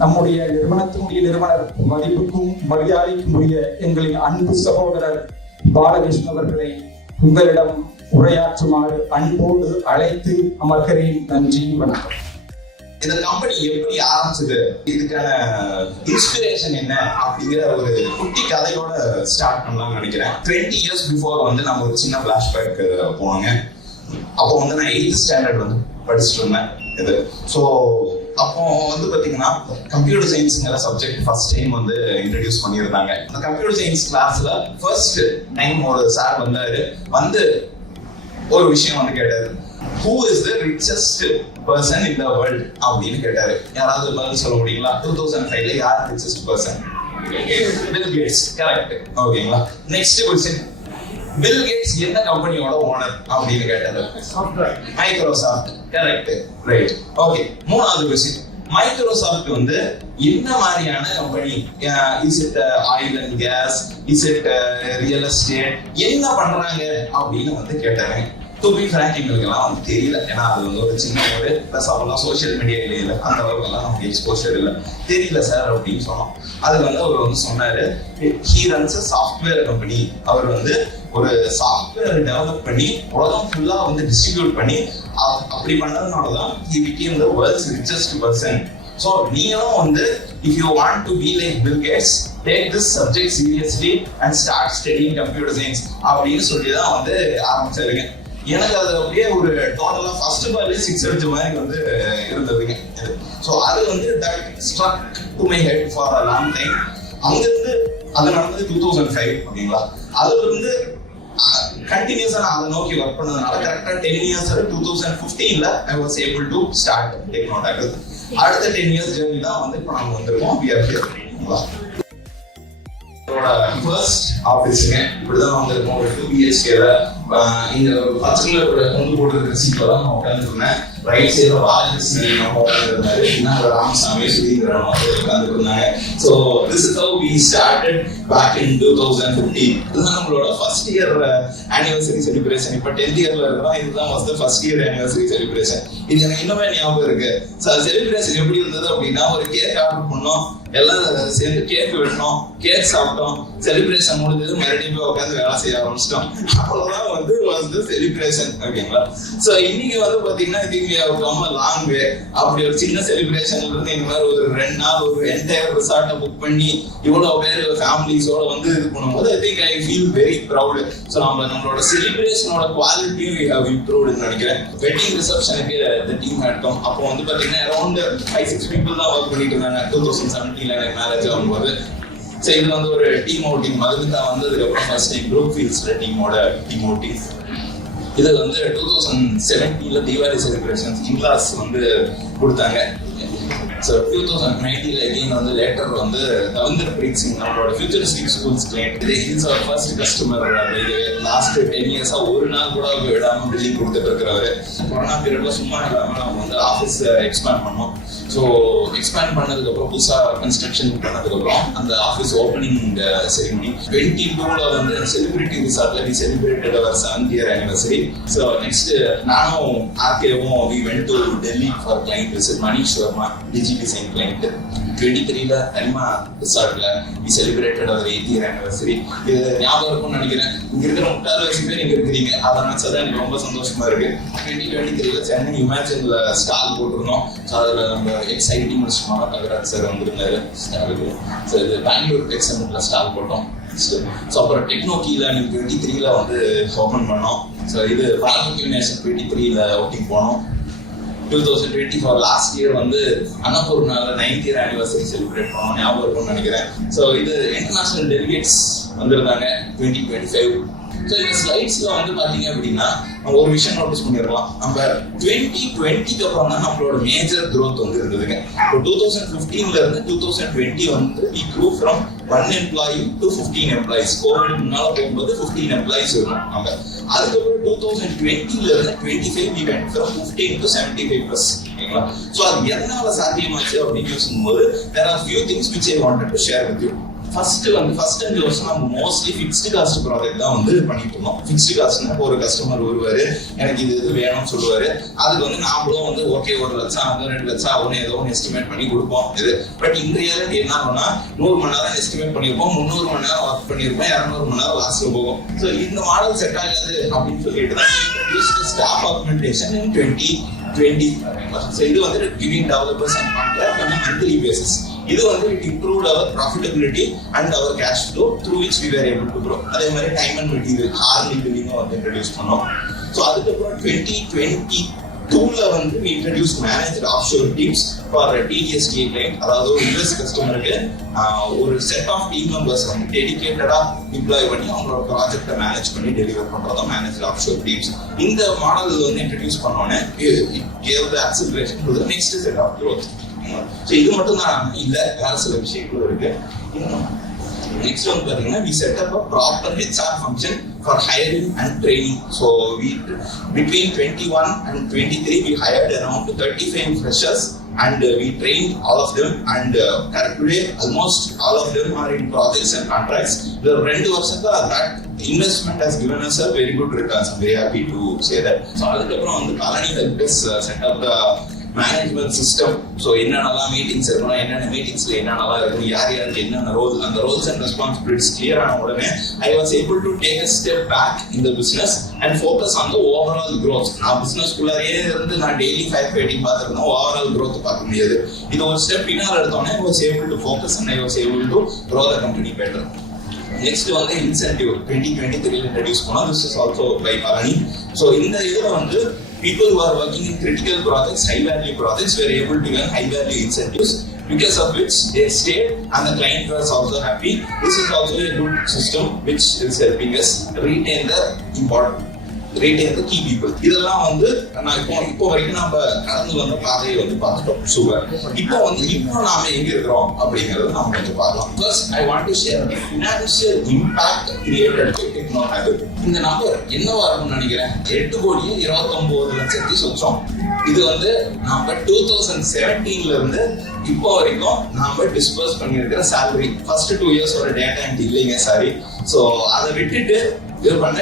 நம்முடைய நிறுவனர் மதிப்புக்கும் மரியாதைக்கும் உரிய எங்களின் அன்பு சகோதரர் பாலகிருஷ்ணன் அவர்களை உங்களிடம் உரையாற்றுமாறு அன்போடு அழைத்து அமர்கிறேன். நன்றி, வணக்கம். இந்த கம்பெனி எப்படி ஆரம்பிச்சது, இதுக்கான இன்ஸ்பிரேஷன் என்ன அப்படிங்கிற ஒரு குட்டி கதையோட ஸ்டார்ட் பண்ணலாம்னு நினைக்கிறேன். 20 years பிஃபோர் வந்து நம்ம ஒரு சின்ன பிளாஷ்பேக் போனாங்க. அப்போ வந்து நான் 8th ஸ்டாண்டர்ட் வந்து படிச்சுட்டு இருந்தேன். இது ஸோ அப்போ வந்து பார்த்தீங்கன்னா கம்ப்யூட்டர் சயின்ஸுங்கிற சப்ஜெக்ட் ஃபர்ஸ்ட் டைம் வந்து இன்ட்ரடியூஸ் பண்ணியிருந்தாங்க. அந்த கம்ப்யூட்டர் சயின்ஸ் கிளாஸ்ல ஃபர்ஸ்ட் டைம் ஒரு சார் வந்தாரு. வந்து ஒரு விஷயம் வந்து கேட்டாரு, who is the richest person in the world அப்படின்னு கேட்டாரு. யாராவது பதில் சொல்ல முடியுங்களா? 2005ல யார் richest person? Bill Gates. Correct. ஓகேங்களா? நெக்ஸ்ட் क्वेश्चन, பில் கேட்ஸ் எந்த கம்பெனியோட ஓனர் அப்படின்னு கேட்டாரு. மைக்ரோசாஃப்ட். கரெக்ட். ரைட். ஓகே. மூணாவது क्वेश्चन, மைக்ரோசாஃப்ட் வந்து என்ன மாதிரியான company? Is it oil and gas? Is it real estate? என்ன பண்றாங்க அப்படின்னு வந்து கேட்டாங்க. டு பி ஃப்ராங்க் எங்களுக்கெல்லாம் வந்து தெரியல. ஏன்னா அது வந்து ஒரு சின்ன ஒரு ப்ளஸ் அப்பெல்லாம் சோஷியல் மீடியாவிலே இல்லை, அந்த அளவுக்குலாம் நமக்கு எக்ஸ்போஷர் இல்லை. தெரியல சார் அப்படின்னு சொன்னோம். அதுக்கு வந்து அவர் வந்து சொன்னாரு, he runs a software company. அவர் வந்து ஒரு சாஃப்ட்வேர் டெவலப் பண்ணி உலகம் ஃபுல்லா வந்து டிஸ்ட்ரிபியூட் பண்ணி அப்படி பண்ணதுனாலதான் he became the world's richest person. So நீங்களும் வந்து if you want to be like Bill Gates, take this subject seriously and start studying computer science அப்படின்னு சொல்லி தான் வந்து ஆரம்பிச்சிருங்க. எனக்கு அது அப்படியே ஒரு டோட்டலா ஃபர்ஸ்ட் பால்லே 6 அடிச்ச மாதிரி வந்து இருந்ததுங்க. ஸோ அது வந்து that struck to my head for a long time. அங்கிருந்து அது நடந்தது 2005. ஓகேங்களா? அதுல இருந்து கண்டினியூஸா நான் அதை நோக்கி ஒர்க் பண்ணதுனால கரெக்டா 10 years 2015ல I was able to start Technotalk. அடுத்த 10 years ஜர்னி தான் வந்து இப்போ நம்ம வந்திருக்கோம். We are here. ஃபர்ஸ்ட் ஆஃபீஸுங்க இப்படிதான் வந்திருக்கோம். ஒரு 2 BHKல இங்க ஒரு பச்சைக்குள்ள ஒரு கொண்டு போட்டு சீட்ல தான் நான் உட்காந்துருந்தேன். ரைட் சைட்ல ராஜகிருஷ்ணன் நம்ம உட்காந்துருந்தாரு. இன்னும் ராமசாமி சுதீந்திரன் உட்காந்துருந்தாங்க. So this is how we started back in 2015. இதுதான் நம்மளோட ஃபர்ஸ்ட் இயர் ஆனிவர்சரி செலிப்ரேஷன். இப்போ 10th இயர்ல இருக்கிறோம். இதுதான் வந்து ஃபர்ஸ்ட் இயர் ஆனிவர்சரி செலிப்ரேஷன். இது எனக்கு இன்னுமே ஞாபகம் இருக்கு. செலிப்ரேஷன் எப்படி இருந்தது அப்படின்னா, ஒரு கேக் ஆர்டர் பண்ணோம், எல்லாம் சேர்ந்து கேக் வெட்டணும், கேக் சாப்பிட்டோம், செலிப்ரேஷன் முடிஞ்சது, மறுபடியும் போய் உட்காந்து வேலை செய்ய ஆரம்பிச்சிட்டோம். அவ்வளவுதான் வந்து செலிப்ரேஷன். ஓகேங்களா? ஸோ இன்னைக்கு வந்து பாத்தீங்கன்னா இதுக்கு ரொம்ப லாங் வே. அப்படி ஒரு சின்ன செலிப்ரேஷன்ல இருந்து இந்த மாதிரி ஒரு 2 நாள் ஒரு என்டையர் ரிசார்ட்டை புக் பண்ணி இவ்வளவு பேர் ஃபேமிலிஸோட வந்து இது பண்ணும்போது I think I feel very proud. So நம்மளோட செலிப்ரேஷனோட குவாலிட்டியும் வி ஹவ் இம்ப்ரூவ்ட்னு நினைக்கிறேன். வெட்டிங் ரிசப்ஷனுக்கு இந்த டீம் எடுத்தோம். அப்போ வந்து பாத்தீங்கன்னா அரௌண்ட் 5-6 people தான் ஒர்க் பண்ணிட்டு இருந்தாங்க. 2017ல எனக்கு மேரேஜ் ஆகும்போது. ஸோ இது வந்து ஒரு டீம் அவுட்டிங். மதுமிதா வந்ததுக்கு அப்புறம் ஃபர்ஸ்ட் டைம் குரூப் ஃபீல்ஸ்ல டீமோட டீம் அவுட்டிங். இது வந்து 2017ல தீபாவளி செலிப்ரேஷன்ஸ் இன்லாஸ் வந்து கொடுத்தாங்க. ஸோ 2019ல அகைன் வந்து லேட்டர் வந்து தவந்தர் பிரீத் சிங் நம்மளோட futuristic schools client. Is our first customer. Last 10 years ஒரு நாள் கூட விடாம பில்லிங் கொடுத்துட்டு இருக்கிறவர். கொரோனா பீரியட்ல சும்மா இல்லாம நம்ம வந்து ஆஃபீஸ் எக்ஸ்பேண்ட் பண்ணோம். ஸோ எக்ஸ்பேண்ட் பண்ணதுக்கு அப்புறம் புதுசாக கன்ஸ்ட்ரக்ஷன் பண்ணதுக்கு அப்புறம் அந்த ஆஃபீஸ் ஓப்பனிங் செரிமனி 22ல வந்து செலிபிரிட்டி ரிசார்ட்ல we celebrated our 7th year anniversary. So next நானும் ஆர்கேவும் we went to Delhi for client visit. Manish Varma DG design client. 23ல தனிமா ரிசார்ட்ல we celebrated our 8th year anniversary. இது ஞாபகம் இருக்கும்னு நினைக்கிறேன். இங்க இருக்கிற 30 பேர் இங்க இருக்கிறீங்க. அதை நினைச்சதான் எனக்கு ரொம்ப சந்தோஷமா இருக்கு. 2023ல சென்னை இமேஜின்ல ஸ்டால் போட்டிருந்தோம். ஸோ அதில் நம்ம எக்ஸைட்டிங் முடிச்சுமா கவிராஜ் சார் வந்திருந்தாரு ஸ்டாலுக்கு. ஸோ இது பெங்களூர் டெக் சமிட்ல ஸ்டால் போட்டோம். ஸோ அப்புறம் டெக்னோ கீழ 23ல வந்து ஓப்பன் பண்ணோம். ஸோ இது பார்க்கிங் நேஷன் 23ல அவுட்டிங் போனோம். 2024 லாஸ்ட் இயர் வந்து அன்னபூர்ணால 9th year anniversary செலிப்ரேட் பண்ணோம். ஞாபகம் இருக்கும்னு நினைக்கிறேன். ஸோ இது இன்டர்நேஷனல் டெலிகேட்ஸ் வந்திருந்தாங்க 2025. ஸோ இந்த ஸ்லைட்ஸ்ல வந்து பாத்தீங்க அப்படின்னா நம்ம ஒரு விஷயம் நோட்டீஸ் பண்ணிடலாம். நம்ம 2020க்கு அப்புறம் தான் நம்மளோட மேஜர் க்ரோத் வந்து இருந்ததுங்க. இப்போ 2015ல இருந்து 2020 வந்து we grew from 1 employee to 15 employees. Covid முன்னால போகும்போது 15 employees இருக்கும் நம்ம. அதுக்கப்புறம் 2020ல இருந்து 25 we went from 15 to 75+. ஓகேங்களா? ஸோ அது எதனால சாத்தியமாச்சு அப்படின்னு யோசிக்கும்போது there are few things which I wanted to share with you. First 5 வருஷம் நம்ம மோஸ்ட்லி ஃபிக்ஸ்டு காஸ்ட் ப்ராஜெக்ட் தான் வந்து பண்ணிட்டு இருந்தோம். ஃபிக்ஸ்டு காஸ்ட்னா ஒரு கஸ்டமர் வருவாரு, எனக்கு இது வேணும்னு சொல்லுவாரு, அதுக்கு வந்து நாமளும் வந்து ஓகே 1 லட்சம் ஆகும் 2 லட்சம் ஆகும் ஏதோ ஒன்று எஸ்டிமேட் பண்ணி கொடுப்போம். இது பட் இந்த ரியாலிட்டி என்ன ஆகும்னா 100 மணி நேரம் எஸ்டிமேட் பண்ணியிருப்போம், 300 மணி நேரம் ஒர்க் பண்ணியிருப்போம், 200 மணி நேரம் லாஸ்ட்ல போகும். ஸோ இந்த மாடல் செட் ஆகாது அப்படின்னு சொல்லிட்டு தான் ஸ்டாஃப் ஆக்மெண்டேஷன் இன் 2020. ஸோ இது வந்து giving developers and contract on monthly basis. இது வந்து it improved our profitability and our cash flow through which we were able to grow. அதே மாதிரி டைம் அண்ட் மெட்டீரியல் ஹார்லி பில்லிங்கும் வந்து இன்ட்ரடியூஸ் பண்ணோம். ஸோ அதுக்கப்புறம் 2022ல வந்து we introduced managed offshore teams for a TDSTA client. அதாவது ஒரு US கஸ்டமருக்கு ஒரு செட் ஆஃப் டீம் மெம்பர்ஸ் வந்து டெடிகேட்டடா டிப்ளாய் பண்ணி அவங்களோட ப்ராஜெக்டை மேனேஜ் பண்ணி டெலிவர் பண்றதா மேனேஜ் ஆஃப்ஷோர் டீம்ஸ். இந்த மாடல் வந்து இன்ட்ரடியூஸ் பண்ணோன்னே gave the acceleration to the next set of growth. So இது மட்டும் தான் இல்ல, வேற சில விஷயங்களும் இருக்கு. நெக்ஸ்ட் வந்து பாத்தீங்கன்னா we set up a proper HR function for hiring and training. So we between 21 and 23 we hired around 35 freshers and we trained all of them and today almost all of them are in projects and contracts. The 2 வருஷத்துல that investment has given us a very good returns. I'm very happy to say that. So அதுக்கப்புறம் வந்து Kalani helped us set up the management system. So என்னென்னலாம் meetings இருக்கணும், என்னென்ன மீட்டிங்ஸ்ல என்னென்னலாம் இருக்கும், யார் யாருக்கு என்னென்ன ரோல், அந்த ரோல்ஸ் அண்ட் ரெஸ்பான்சிபிலிட்டிஸ் கிளியர் ஆன உடனே I was able to take a step back in the business and focus on the overall growth. நான் பிசினஸ் குள்ளாரியே இருந்து நான் டெய்லி ஃபயர் ஃபைட்டிங் பார்த்துருந்தேன், ஓவரால் க்ரோத் பார்க்க முடியாது. இது ஒரு ஸ்டெப் பின்னால் எடுத்தோடனே I was able to focus and I was able to grow the company better. Next வந்து இன்சென்டிவ் 2023 இன்ட்ரடியூஸ் பண்ணோம். This is also by Kalani. So இந்த இதில் வந்து people who are working in critical projects, high value projects, were able to earn high value incentives, because of which they stayed and the client was also happy. This is also a good system which is helping us retain the key people. இதெல்லாம் வந்து நான் இப்போ வரைக்கும் நம்ம கடந்து வந்த பாதையை வந்து பார்த்துட்டோம். சூப்பர். இப்போ நாம எங்க இருக்கிறோம் அப்படிங்கறது நாம கொஞ்சம் பார்க்கலாம். First I want to share the financial impact created by TechnoTackle. இந்த நம்பர் என்னவா இருக்கும்னு நினைக்கிறேன், 8,29,00,000 சொச்சம். இது வந்து நாம 2017ல இருந்து இப்போ வரைக்கும் நாம டிஸ்பர்ஸ் பண்ணியிருக்கிற salary. ஃபர்ஸ்ட் 2 years ஒரு டேட்டா என்ட்ரி இல்லைங்க, சாரி. ஸோ அதை விட்டுட்டு இது பண்ண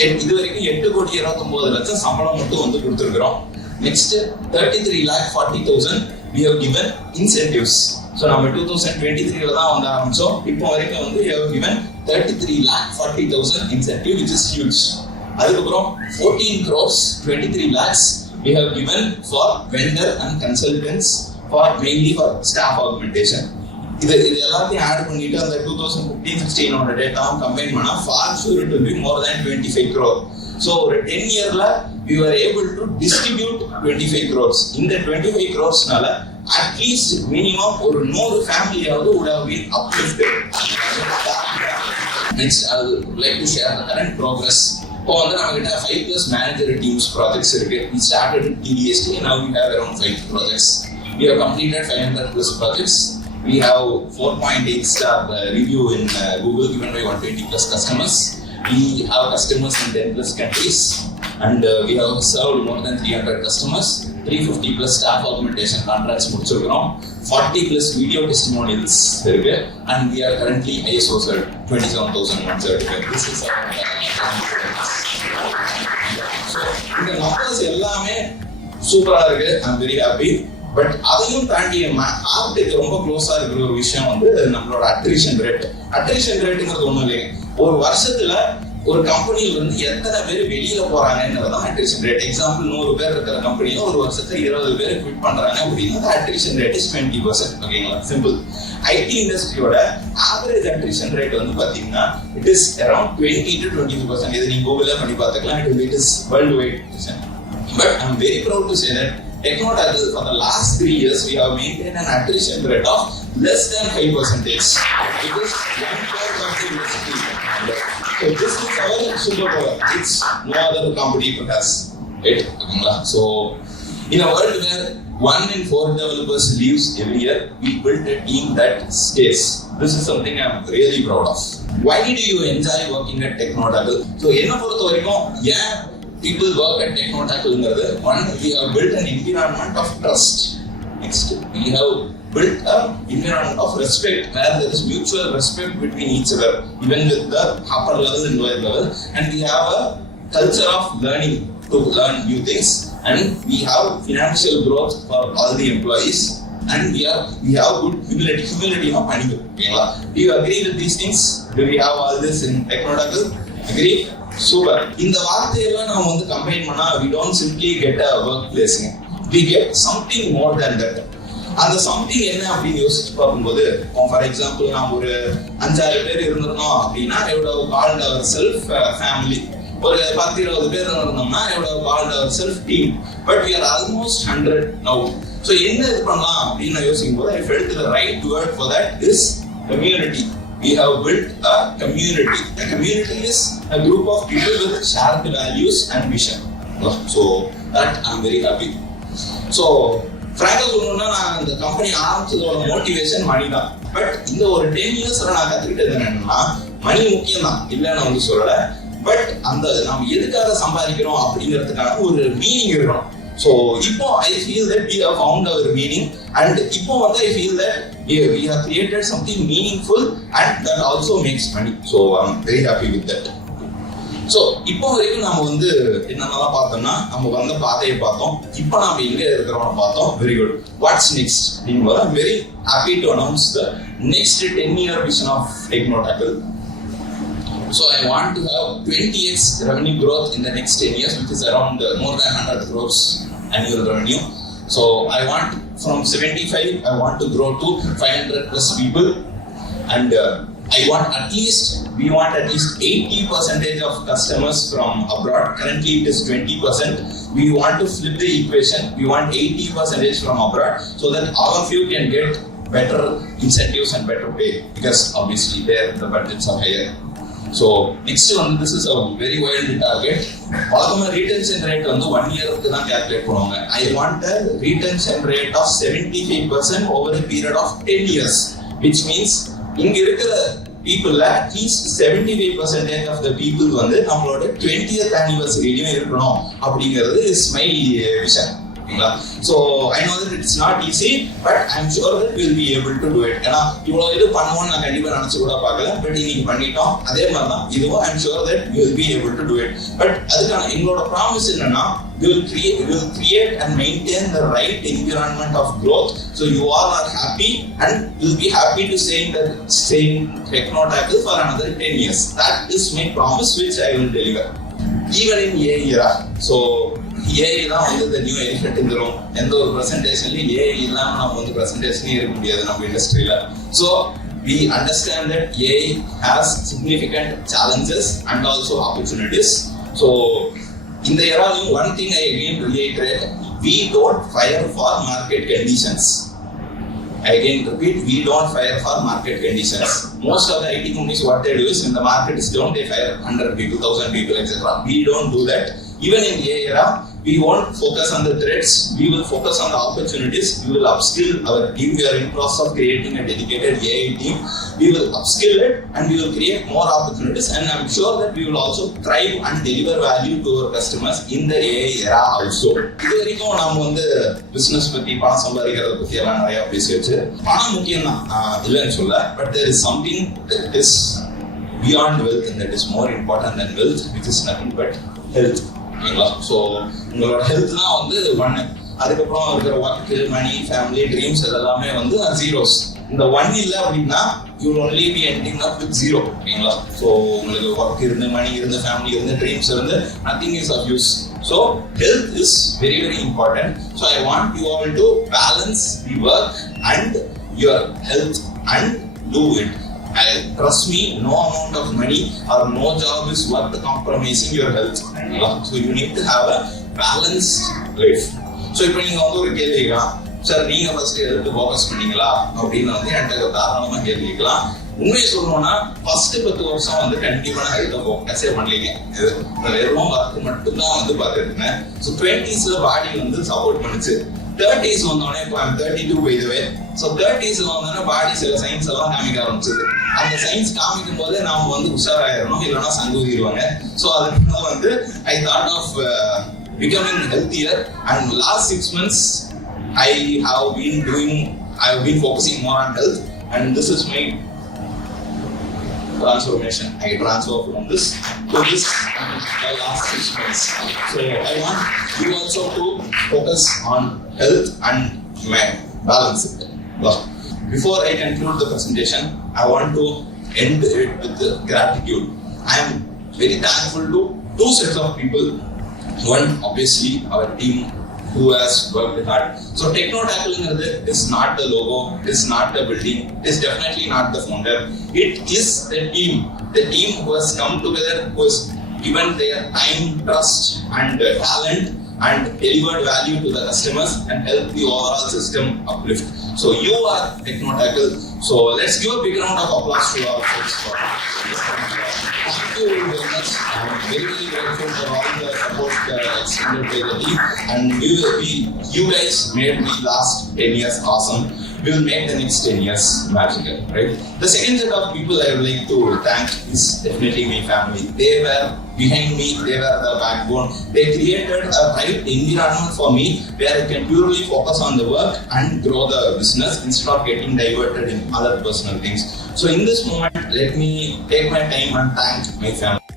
இது வரைக்கும் 8,29,00,000 சம்பளம் மட்டும் வந்து கொடுத்துருக்கிறோம். Next 33,40,000 we have given incentives. So நம்ம 2023ல தான் வந்து ஆரம்பிச்சோம். இப்போ வரைக்கும் வந்து we have given 33,40,000 incentive, which is huge. அதுக்கப்புறம் 14 crores 23 lakhs we have given for vendor and consultants for mainly for staff augmentation. இது எல்லாத்தையும் ஆட் பண்ணிட்டு அந்த 2015-16 டேட்டாவும் கம்பைன் பண்ணா for sure it will be more than 25 crore. So ஒரு 10 yearல we were able to distribute 25 crores. இந்த 25 crores-னால at least minimum ஒரு 100 ஃபேமிலியாவது would have been uplifted. Next I would like to share the current progress. இப்போ வந்து நம்ம கிட்ட 5+ manager teams projects இருக்கு. We started with TDSTA, now we have around 5 projects. We have completed 500+ projects. We have 4.8 star review in Google given by 120+ customers. We have customers in 10+ countries and we have served more than 300 customers. 350+ staff augmentation contracts முடிச்சிருக்கிறோம். 40+ video testimonials இருக்கு and we are currently ISO 27001 certified. This is our so இந்த numbers எல்லாமே சூப்பரா இருக்கு. I am very happy. But அதையும் தாண்டி ஆர்ட்டுக்கு ரொம்ப க்ளோஸா இருக்கிற ஒரு விஷயம் வந்து நம்மளோட அட்ரிஷன் ரேட்டுங்கிறது ஒண்ணும் இல்லைங்க. ஒரு வருஷத்துல ஒரு கம்பெனில இருந்து எத்தனை பேர் வெளியில போறாங்கன்றதான் அட்ரிஷன் ரேட். எக்ஸாம்பிள் 100 பேர் இருக்கிற கம்பெனில ஒரு வருஷத்துல 20 பேர் குவிட் பண்றாங்க அப்படின்னா அட்ரிஷன் ரேட் இஸ் 20%. ஓகேங்களா, சிம்பிள். ஐடி இண்டஸ்ட்ரியோட ஆவரேஜ் அட்ரிஷன் ரேட் வந்து பாத்தீங்கன்னா இட் இஸ் அரௌண்ட் 20 to 22%. இது நீங்க கூகுள்ல பண்ணி பார்த்துக்கலாம். It is world wide. But I am very proud to say that TechnoTackle for the last 3 years we have maintained an attrition rate of less than 5%. It is 1/3 of the industry. So this is our superpower. It's no other competitor has it. So in a world where 1 in 4 developers leaves every year, we built a team that stays. This is something I'm really proud of. Why do you enjoy working at TechnoTackle? So என்ன பொறுத்த வரைக்கும் ஏன் people work at TechnoTackle. One, we have built an environment of trust. Next, we have built an environment of respect where there is mutual respect between each other, even with the upper level and lower level, and we have a culture of learning to learn new things, and we have financial growth for all the employees, and we have good humility of panical. Do you agree with these things? Do we have all this in Technotackle? Agree? Super. In the வார்த்தையெல்லாம் நாம வந்து combine பண்ணா we don't simply get a workplace, we get something more than that. அந்த something என்ன அப்படின்னு யோசிச்சு பார்க்கும்போது, for example நான் ஒரு 5-6 பேர் இருந்திருந்தோம் அப்படின்னா எவ்வளவு கால்ட் அவர் செல்ஃப் ஃபேமிலி, ஒரு 10-20 பேர் இருந்தோம்னா எவ்வளவு called our self team, but we are almost 100 now. So என்ன இது பண்ணலாம் அப்படின்னு நான் யோசிக்கும் போது I felt the right word for that is community. We have built a community. A community is a group of people with shared values and vision. So that I'm very happy. So ஃப்ராங்கா சொல்லணும்னா நான் இந்த company ஆரம்பிச்சதோட motivation மணி தான். But இந்த ஒரு 10 இயர்ஸ்ல நான் கத்துக்கிட்டது என்னன்னா, மணி முக்கியம் தான், இல்ல நான் வந்து சொல்லல. பட் அந்த நம்ம எதுக்காக சம்பாதிக்கிறோம் அப்படிங்கிறதுக்கான ஒரு மீனிங் இருக்கணும். So இப்போ I feel that we have found our meaning, and இப்போ வந்து I feel that we have created something meaningful and that also makes money. So I'm very happy with that. So இப்போ வரைக்கும் நம்ம வந்து என்னென்னலாம் பார்த்தோம்னா, நம்ம வந்த பாதையை பார்த்தோம், இப்போ நாம எங்க இருக்கிறோம்னு பார்த்தோம். Very good. வாட்ஸ் நெக்ஸ்ட் அப்படிங்கும்போது I'm very happy to announce the next 10-year vision of Technotackle. So I want to have 20x revenue growth in the next 10 years, which is around more than 100 crores annual revenue. So I want from 75, I want to grow to 500 plus people, and we want at least 80% of customers from abroad. Currently it is 20%. We want to flip the equation. We want 80% from abroad, so that all of you can get better incentives and better pay, because obviously there the budgets are higher. So next one, this is a very wild target. வழக்கமா retention rate வந்து 1 year-க்கு தான் calculate பண்ணுவாங்க. I want a retention rate of 75% over a period of 10 years, which means இங்க இருக்கிற பீப்புள்ல at least 75% of the people வந்து நம்மளோட 20th anniversary-லயும் இருக்கணும் அப்படிங்கிறது is my vision. So I know that it's not easy, but I'm sure that we'll be able to do it. ஏன்னா இவ்வளவு இது பண்ணுவோம்னு நான் கண்டிப்பா நினைச்சு கூட பார்க்கல, பட் இன்னைக்கு பண்ணிட்டோம். அதே மாதிரி தான் இதுவும் I'm sure that we'll be able to do it. But அதுக்கான எங்களோட ப்ராமிஸ் என்னன்னா, we'll create and maintain the right environment of growth, so you all are happy and will be happy to stay in Technotackle for another 10 years. That is my promise, which I will deliver. Even in AI era. So AI தான் வந்து the new elephant in the room. எந்த ஒரு பிரசன்டேஷன்லயும் AI இல்லாம நம்ம வந்து பிரசன்டேஷனே இருக்க முடியாது நம்ம இண்டஸ்ட்ரியில. So we understand that AI has significant challenges and also opportunities. So in the era, one thing I again reiterate, we don't fire for market conditions. I again repeat, we don't fire for market conditions. Most of the IT companies, what they do is, when the market is down, they fire 100 people, 1000 people, etc. We don't do that. Even in AI era, we won't focus on the threats. We will focus on the opportunities. We will upskill our team. We are in process of creating a dedicated AI team. We will upskill it and we will create more opportunities. And I'm sure that we will also thrive and deliver value to our customers in the AI era also. இது வரைக்கும் நாம வந்து business பத்தி, பணம் சம்பாதிக்கிறத பத்தி எல்லாம் நிறைய பேசி வச்சு, பணம் முக்கியம் தான், இல்லைன்னு சொல்ல. But there is something that is beyond wealth and that is more important than wealth, which is nothing but health. So உங்களோட ஹெல்த் தான் வந்து ஒன்று. அதுக்கப்புறம் இருக்கிற ஒர்க்கு, மணி, ஃபேமிலி, ட்ரீம்ஸ் இதெல்லாமே வந்து ஜீரோஸ். இந்த ஒன் இல்லை அப்படின்னா you will only be ending up with zero. ஓகேங்களா? ஸோ உங்களுக்கு ஒர்க் இருந்து, மணி இருந்து, ஃபேமிலி இருந்து, ட்ரீம்ஸ் இருந்து, nothing is of use. So health is very very important. So I want you all to balance the work and your health and do it. Trust me, no amount of money or no job is worth compromising your health. So you need to have a balanced life. So இப்போ நீங்க வந்து ஒரு கேள்வி கேட்கலாம், sir நீங்க first எதுக்கு focus பண்ணீங்களா அப்படின்னு வந்து என்கிட்ட தாராளமா கேள்வி கேட்கலாம். உண்மையை சொல்லணும்னா ஃபர்ஸ்ட் 10 வருஷம் வந்து கண்டிப்பா நான் ஹெல்த்தை ஃபோக்கஸே பண்ணலீங்க. வெறும் ஒர்க் மட்டும்தான் வந்து பார்த்துட்டு இருந்தேன். ஸோ 20s பாடி வந்து சப்போர்ட் பண்ணுச்சு. 30s வந்தோடனே, இப்போ 32 by the way. So 30s வந்தோடனே பாடி சில சயின்ஸ் எல்லாம் காமிக்க ஆரம்பிச்சது. அந்த சயின்ஸ் காமிக்கும் போது நாம வந்து உஷாராயிடணும், இல்லைன்னா சங்குதிடுவாங்க. ஸோ அதனால வந்து I thought of becoming healthier. And last 6 months I have been doing I've been focusing more on health, and this is my transformation. I transfer from this to this my last 6 months. So I want you also to focus on health and balance it. Well, before I conclude the presentation, I want to end it with gratitude. I am very thankful to two sets of people. One, obviously, our team who has worked hard. So Techno Tackle is not the logo, it's not the building, it's definitely not the founder. It is the team who has come together, who has given their time, trust and talent and delivered value to the customers and helped the overall system uplift. So you are Techno Tackle. So let's give a big round of applause to our folks for this. Thank you very much. I'm very, very grateful for all the support extended by the team, and you guys made the last 10 years awesome. We will make the next 10 years magical, right? The second set of people I would like to thank is definitely my family. They were behind me, they were the backbone. They created a right environment for me where I can purely focus on the work and grow the business instead of getting diverted in other personal things. So in this moment, let me take my time and thank my family.